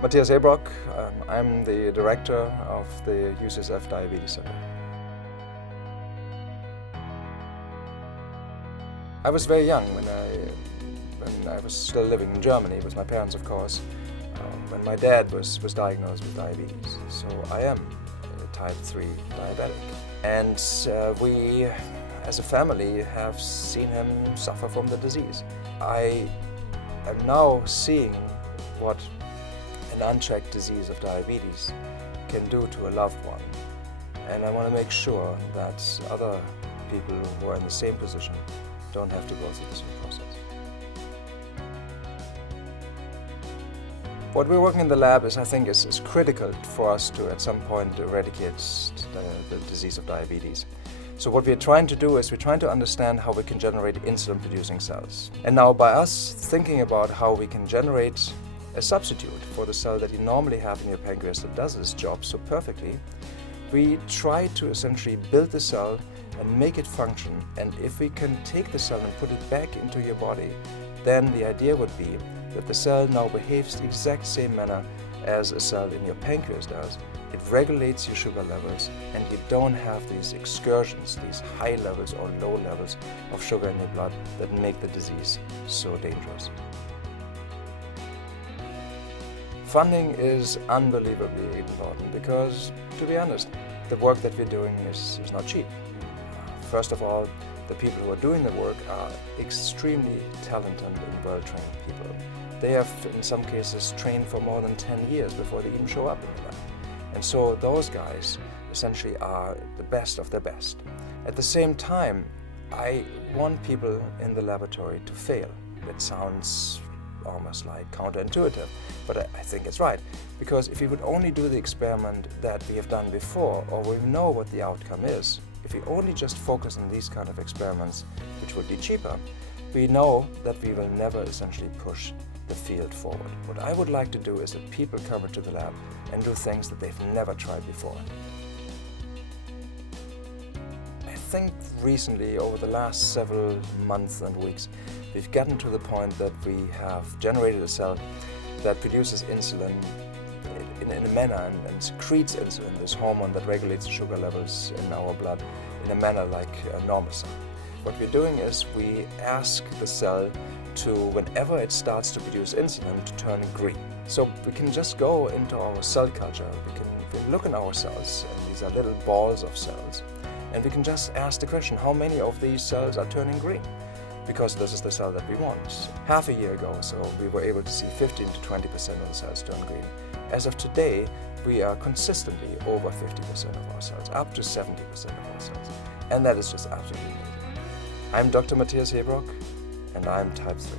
Matthias Hebrok. I'm the director of the UCSF Diabetes Center. I was very young when I was still living in Germany with my parents, of course, when my dad was diagnosed with diabetes. So I am type 3 diabetic. And we, as a family, have seen him suffer from the disease. I am now seeing what an unchecked disease of diabetes can do to a loved one. And I want to make sure that other people who are in the same position don't have to go through the same process. What we're working in the lab is, I think, is critical for us to, at some point, eradicate the disease of diabetes. So what we're trying to do is we're trying to understand how we can generate insulin-producing cells. And now by us thinking about how we can generate a substitute for the cell that you normally have in your pancreas that does this job so perfectly, we try to essentially build the cell and make it function. And if we can take the cell and put it back into your body, then the idea would be that the cell now behaves the exact same manner as a cell in your pancreas does. It regulates your sugar levels, and you don't have these excursions, these high levels or low levels of sugar in your blood that make the disease so dangerous. Funding is unbelievably important because, to be honest, the work that we're doing is not cheap. First of all, the people who are doing the work are extremely talented and well-trained people. They have, in some cases, trained for more than 10 years before they even show up in the lab. And so those guys essentially are the best of the best. At the same time, I want people in the laboratory to fail. It sounds almost like counterintuitive, but I think it's right. Because if we would only do the experiment that we have done before, or we know what the outcome is, if we only just focus on these kind of experiments, which would be cheaper, we know that we will never essentially push the field forward. What I would like to do is that people come into the lab and do things that they've never tried before. I think recently, over the last several months and weeks, we've gotten to the point that we have generated a cell that produces insulin in a manner and secretes insulin, this hormone that regulates the sugar levels in our blood, in a manner like a normal cell. What we're doing is we ask the cell to, whenever it starts to produce insulin, to turn green. So we can just go into our cell culture, we can look in our cells, and these are little balls of cells, and we can just ask the question, how many of these cells are turning green? Because this is the cell that we want. Half a year ago or so, we were able to see 15 to 20% of the cells turn green. As of today, we are consistently over 50% of our cells, up to 70% of our cells. And that is just absolutely amazing. I'm Dr. Matthias Hebrok, and I'm type 3.